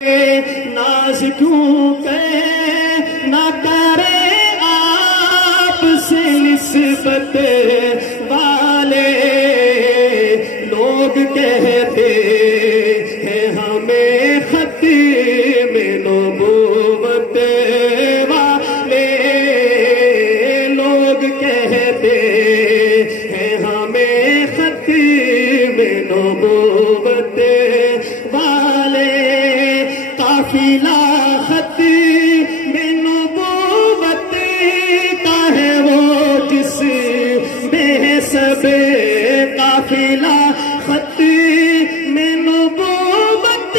ناز کیوں کہ نہ کرے آپ سے نسبت والے لوگ کہتے ہیں ہمیں ختم نبوت والے لوگ کہتے ہیں ہمیں ختم نبوت والے قافلہ ختم نبوت کا ہے وہ جس میں سب قافلہ ختم نبوت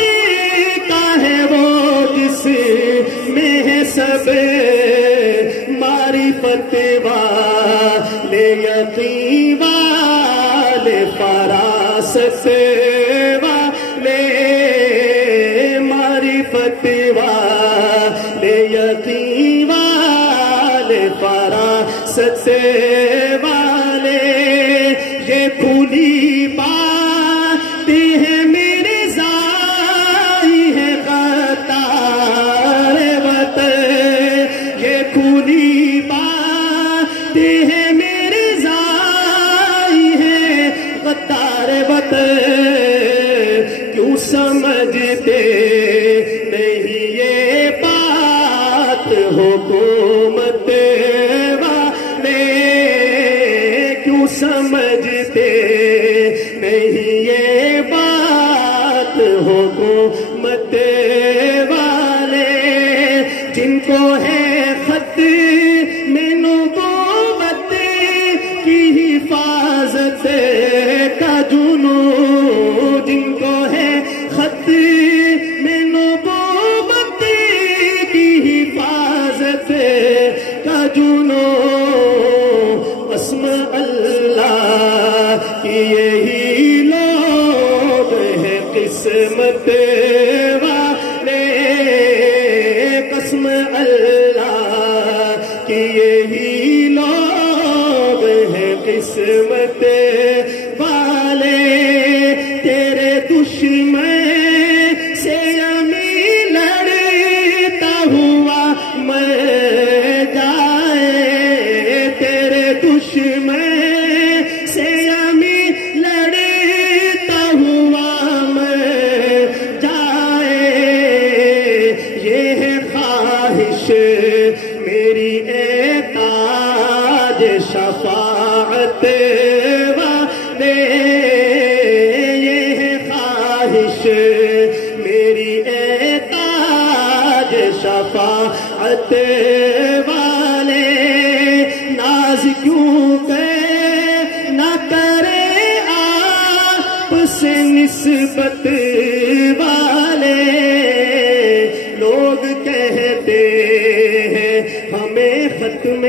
کا ہے وہ جس میں سب معرفت والے یقین والے فراست والے معرفت والے یقین والے فراست والے یہ کھلی بات ہے میرے زائی ہے قطار وطن یہ کھلی بات ہے میرے زائی ہے قطار وطن کیوں سمجھتے نہیں یہ بات حکومت والے کیوں سمجھتے نہیں یہ بات حکومت والے جن کو ہے خط میں نبوت کی حفاظت کا جنون جن کو ہے خط میں نبوت کی حفاظت کا جنون قسم اللہ کی یہی لوگ ہیں قسمت والے قسم اللہ کی یہی لوگ ہیں قسمت والے تیرے دشمن سے امی لڑتا ہوا مر جائے تیرے دشمن سے امی لڑتا ہوا مر جائے یہ ہے خواہش میری اے تاج شفاعت والے یہ ہے خواہش میری اے تاج شفاعت والے ناز کیوں کہ نہ کرے آپ سے نسبت والے لوگ کہتے ہیں ہمیں ختم